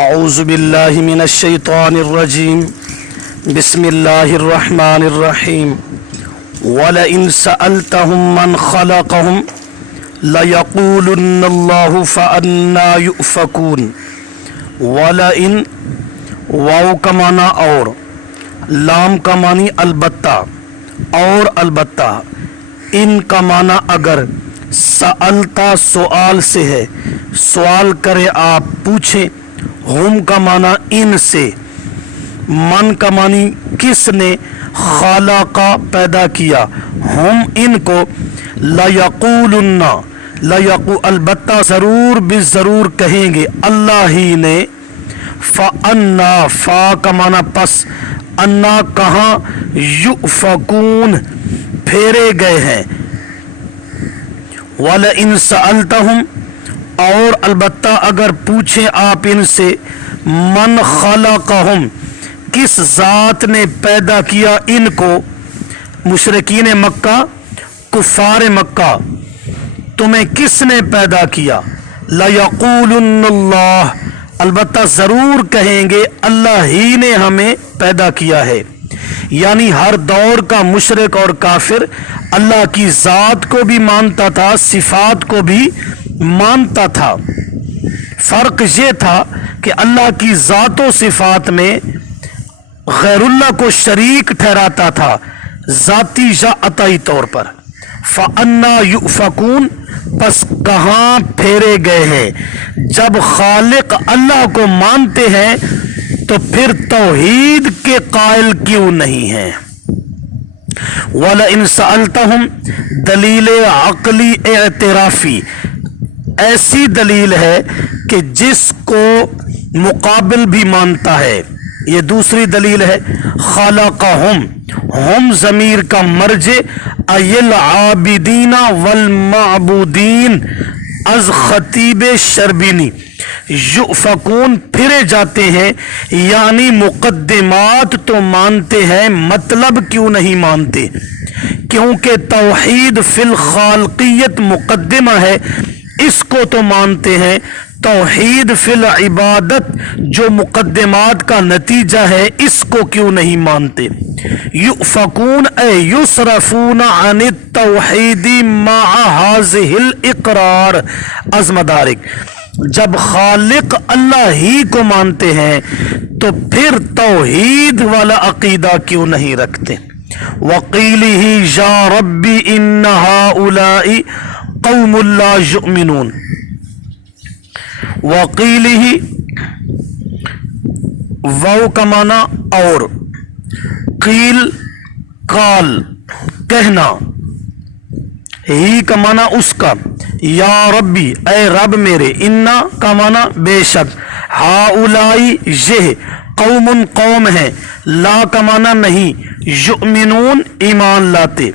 اعوذ باللہ من الشیطان الرجیم بسم اللہ الرحمن الرحیم وَلَئِن سَأَلْتَهُم مَّنْ خَلَقَهُمْ لَيَقُولُنَّ اللَّهُ فَأَنَّىٰ يُؤْفَكُونَ وَلَئِن واو کا معنی اور، لام کا معنی البتہ اور البتہ، ان کا معنی اگر، سألتا سوال سے ہے، سوال کرے آپ پوچھیں، ہم کا معنی ان سے، من کا معنی کس نے، خالقہ پیدا کیا، ہم ان کو، لَيَقُولُنَّ البتہ ضرور بالضرور کہیں گے، اللہ ہی نے، فَأَنَّا فا کا معنی پس، انا کہاں، یؤفکون پھیرے گئے ہیں، وَلَئِن سَأَلْتَهُمْ اور البتہ اگر پوچھیں آپ ان سے، من خلقہم کس ذات نے پیدا کیا ان کو، مشرکین مکہ، کفار مکہ، تمہیں کس نے پیدا کیا، لَيَقُولُنَّ اللَّهُ البتہ ضرور کہیں گے اللہ ہی نے ہمیں پیدا کیا ہے۔ یعنی ہر دور کا مشرک اور کافر اللہ کی ذات کو بھی مانتا تھا، صفات کو بھی مانتا تھا، فرق یہ تھا کہ اللہ کی ذات و صفات میں غیر اللہ کو شریک ٹھہراتا تھا، ذاتی یا عطائی طور پر۔ فَأَنَّىٰ يُؤْفَكُونَ پس کہاں پھیرے گئے ہیں، جب خالق اللہ کو مانتے ہیں تو پھر توحید کے قائل کیوں نہیں ہیں۔ وَلَئِن سَأَلْتَهُمْ دلیل عقلی اعترافی، ایسی دلیل ہے کہ جس کو مقابل بھی مانتا ہے، یہ دوسری دلیل ہے۔ خلقہم، ہم ضمیر کا مرجع ای العابدین والمعبودین از خطیب شربینی، یؤفکون پھرے جاتے ہیں، یعنی مقدمات تو مانتے ہیں، مطلب کیوں نہیں مانتے، کیونکہ توحید فی الخالقیت مقدمہ ہے، اس کو تو مانتے ہیں، توحید فی العبادت جو مقدمات کا نتیجہ ہے اس کو کیوں نہیں مانتے۔ یؤفکون اے یصرفون عن التوحید مع هذه الاقرار از مدارک، جب خالق اللہ ہی کو مانتے ہیں تو پھر توحید والا عقیدہ کیوں نہیں رکھتے۔ وقیلہ یا ربی ان ہؤلاء قوم لا یؤمنون، وقیلہ واو کا معنی اور، قیل قال کہنا، ہی کا معنی اس کا، یا ربی اے رب میرے، انا کا معنی بے شک، ہؤلائی یہ، قوم قوم ہے، لا کا معنی نہیں، یؤمنون ایمان لاتے،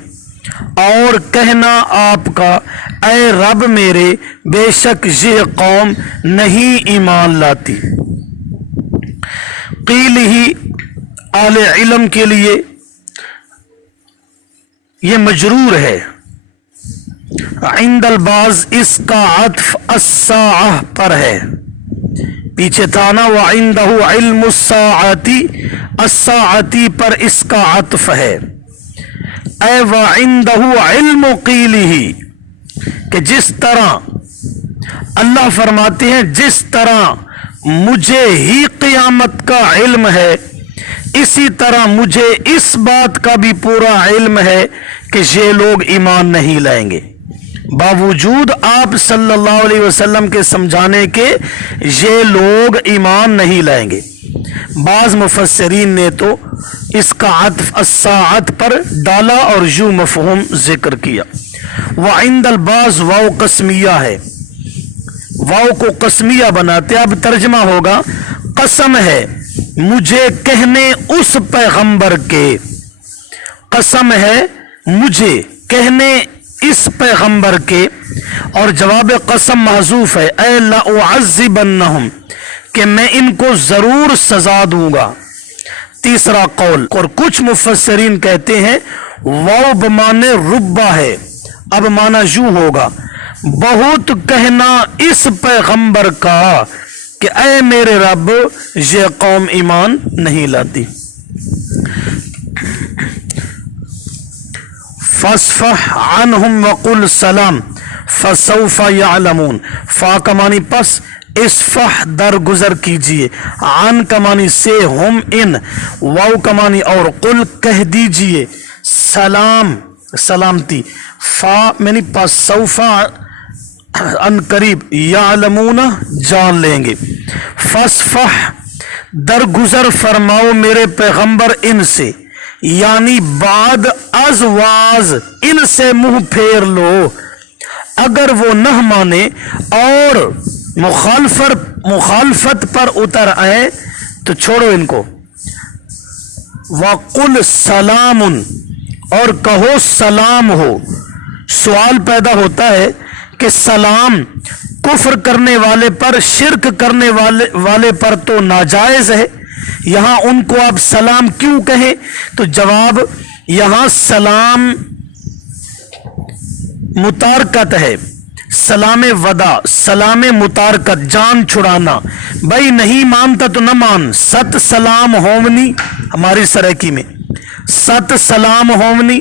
اور کہنا آپ کا اے رب میرے بے شک یہ قوم نہیں ایمان لاتی۔ قیل ہی اہل علم کے لیے یہ مجرور ہے، عند البعض اس کا عطف الساعہ پر ہے، پیچھے تھا نا وعندہ علم الساعتی، الساعتی پر اس کا عطف ہے، اے وعندہ علم قیلہ، کہ جس طرح اللہ فرماتے ہیں جس طرح مجھے ہی قیامت کا علم ہے، اسی طرح مجھے اس بات کا بھی پورا علم ہے کہ یہ لوگ ایمان نہیں لائیں گے، باوجود آپ صلی اللہ علیہ وسلم کے سمجھانے کے یہ لوگ ایمان نہیں لائیں گے۔ بعض مفسرین نے تو اس کا عطف الساعت پر ڈالا اور یوں مفہوم ذکر کیا۔ وعند البعض واو قسمیہ ہے، واو کو قسمیہ بناتے، اب ترجمہ ہوگا قسم ہے مجھے کہنے اس پیغمبر کے، قسم ہے مجھے کہنے اس پیغمبر کے، اور جواب قسم محذوف ہے، اے لأعذبنہم کہ میں ان کو ضرور سزا دوں گا۔ تیسرا قول، اور کچھ مفسرین کہتے ہیں واو بمانے ربا ہے، اب معنی یوں ہوگا بہت کہنا اس پیغمبر کا کہ اے میرے رب یہ قوم ایمان نہیں لاتی۔ فاصفح عنہم وقل سلام فسوف یعلمون۔ فا کا معنی پس، اصفح درگزر کیجئے، عن کا معنی سے، ہم ان، واو کا معنی اور، قل کہہ دیجئے، سلام سلامتی، فا یعنی پس، سوف ان قریب، یعلمون جان لیں گے۔ فاصفح درگزر فرماؤ میرے پیغمبر ان سے، یعنی بعد از واز ان سے منہ پھیر لو، اگر وہ نہ مانے اور مخالفت پر اتر آئے تو چھوڑو ان کو۔ وَقُلْ سلام، اور کہو سلام ہو۔ سوال پیدا ہوتا ہے کہ سلام کفر کرنے والے پر، شرک کرنے والے پر تو ناجائز ہے، یہاں ان کو آپ سلام کیوں کہیں؟ تو جواب، یہاں سلام متارکت ہے، سلام ودا، سلام متارکت، جان چھڑانا، بھائی نہیں مانتا تو نہ مان، ست سلام ہومنی، ہماری سرائکی میں ست سلام ہومنی،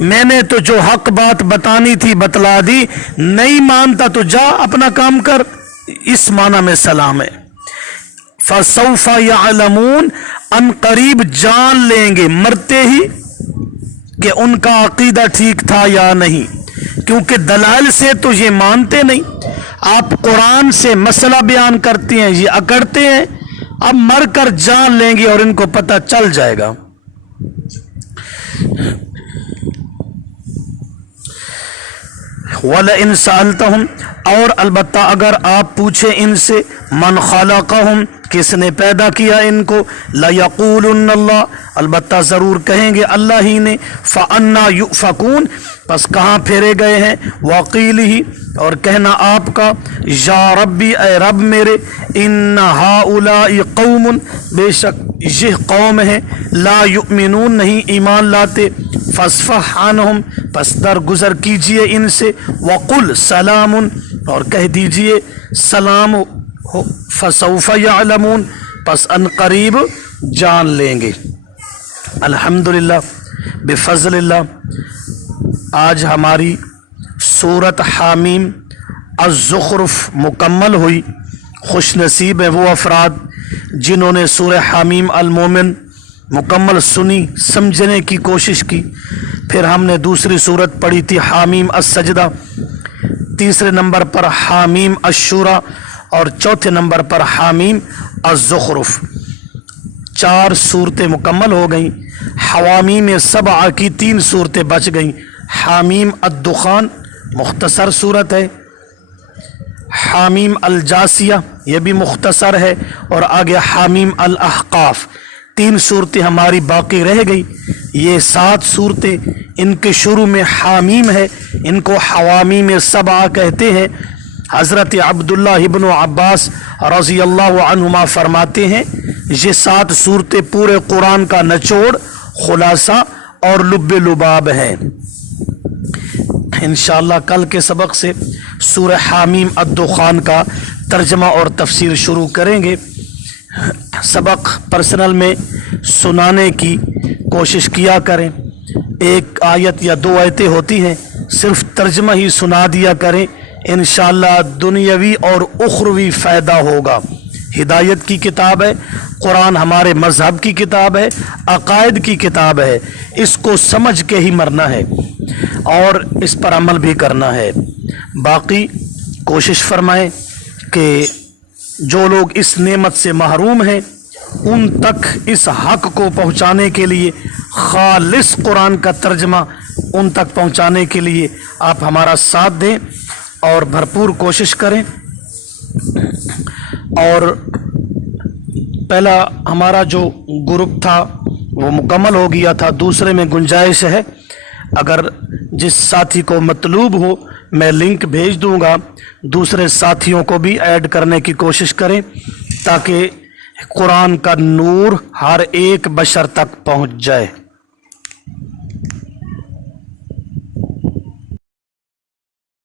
میں نے تو جو حق بات بتانی تھی بتلا دی، نہیں مانتا تو جا اپنا کام کر، اس معنی میں سلام ہے۔ فسوف یعلمون، ان قریب جان لیں گے مرتے ہی کہ ان کا عقیدہ ٹھیک تھا یا نہیں، کیونکہ دلائل سے تو یہ مانتے نہیں، آپ قرآن سے مسئلہ بیان کرتے ہیں، یہ اکڑتے ہیں، اب مر کر جان لیں گے اور ان کو پتہ چل جائے گا۔ وَلَئِن سَأَلْتَهُمْ، اور البتہ اگر آپ پوچھیں ان سے، من خلقہم، کس نے پیدا کیا ان کو، لَيَقُولُنَّ اللَّهُ، البتہ ضرور کہیں گے اللہ ہی نے، فَأَنَّا يُؤْفَكُونَ، پس کہاں پھیرے گئے ہیں، وَقِيلِهِ، اور کہنا آپ کا، یا ربی اے رب میرے، ان ہؤلاء قوم، بے شک یہ قوم ہے، لا یؤمنون، نہیں ایمان لاتے، فاصفح عنہم، پس درگزر کیجئے ان سے، وقل سلام، اور کہہ دیجئے سلام ہو، فسوف یعلمون، پس ان قریب جان لیں گے۔ الحمدللہ بفضل اللہ آج ہماری سورت حامیم الزخرف مکمل ہوئی۔ خوش نصیب ہے وہ افراد جنہوں نے سورہ حامیم المومن مکمل سنی، سمجھنے کی کوشش کی۔ پھر ہم نے دوسری سورت پڑھی تھی حامیم السجدہ، تیسرے نمبر پر حامیم الشورى، اور چوتھے نمبر پر حامیم الزخرف۔ 4 صورتیں مکمل ہو گئیں۔ حوامیم سبع کی 3 صورتیں بچ گئیں۔ حامیم الدخان مختصر صورت ہے، حامیم الجاسیہ یہ بھی مختصر ہے، اور آگے حامیم الاحقاف، 3 صورتیں ہماری باقی رہ گئی۔ یہ 7 صورتیں، ان کے شروع میں حامیم ہے، ان کو حوامیم سبع کہتے ہیں۔ حضرت عبداللہ ابن عباس رضی اللہ عنہما فرماتے ہیں یہ 7 صورتیں پورے قرآن کا نچوڑ، خلاصہ اور لب لباب ہیں۔ انشاءاللہ کل کے سبق سے سورہ حامیم الدخان کا ترجمہ اور تفسیر شروع کریں گے۔ سبق پرسنل میں سنانے کی کوشش کیا کریں، 1 آیت یا 2 آیتیں ہوتی ہیں، صرف ترجمہ ہی سنا دیا کریں، انشاءاللہ دنیاوی اور اخروی فائدہ ہوگا۔ ہدایت کی کتاب ہے قرآن، ہمارے مذہب کی کتاب ہے، عقائد کی کتاب ہے، اس کو سمجھ کے ہی مرنا ہے اور اس پر عمل بھی کرنا ہے۔ باقی کوشش فرمائیں کہ جو لوگ اس نعمت سے محروم ہیں ان تک اس حق کو پہنچانے کے لیے، خالص قرآن کا ترجمہ ان تک پہنچانے کے لیے آپ ہمارا ساتھ دیں اور بھرپور کوشش کریں۔ اور پہلا ہمارا جو گروپ تھا وہ مکمل ہو گیا تھا، دوسرے میں گنجائش ہے، اگر جس ساتھی کو مطلوب ہو میں لنک بھیج دوں گا، دوسرے ساتھیوں کو بھی ایڈ کرنے کی کوشش کریں تاکہ قرآن کا نور ہر ایک بشر تک پہنچ جائے۔